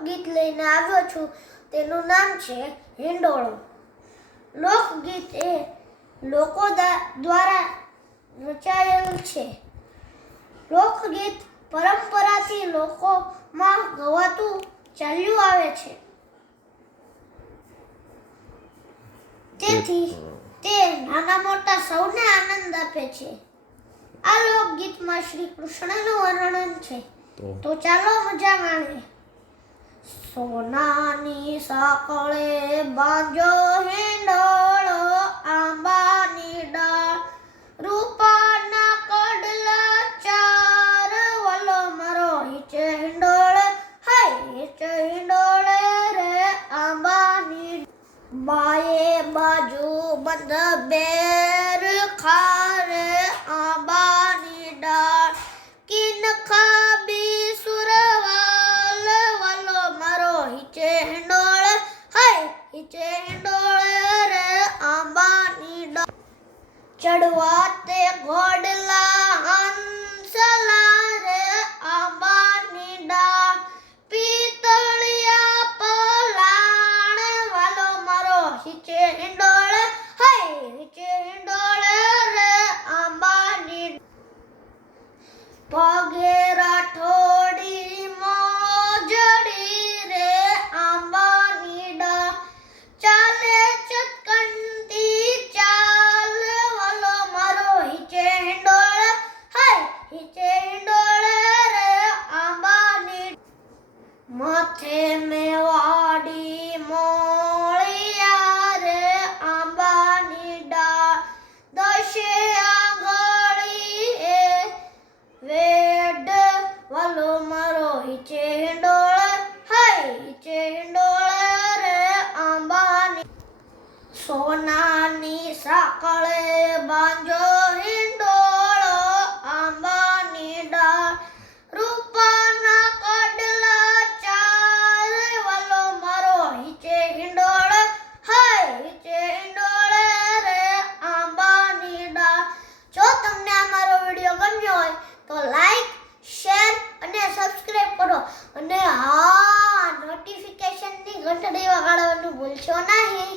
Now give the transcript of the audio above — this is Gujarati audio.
લોકગીત લઈને આવ્યો છું. તેનું નામ છે હિંડોળો. લોકગીત એ લોકો દ્વારા રચાયેલ છે. લોકગીત પરંપરાથી લોકોમાં ગવાતું ચાલ્યું આવે છે. તેથી તે નાના મોટા સૌને આનંદ આપે છે. આ લોકગીતમાં શ્રી કૃષ્ણનું વર્ણન છે. તો ચાલો મજા માણીએ સોનાની સાંકળે બાંજો હિંડોળો આંબાની ડાળ રૂપાના કડલા ચાર વલો મારો હિચે હિંડોળે હાય હિચે હિંડોળે રે આંબાની બાએ બાજુ બંધ બેર ચડવા તે ઘોડલા માથે મેવાડી મોળિયા રે દશે આંગળી વેડ. વાલો મારો હિચે હિંડોળ, હાય હિચે સોનાની સાકળે બાંજો તો લાઈક શેર અને સબસ્ક્રાઇબ કરો. અને હા નોટિફિકેશનની ઘંટડી વગાડવાનું ભૂલશો નહીં.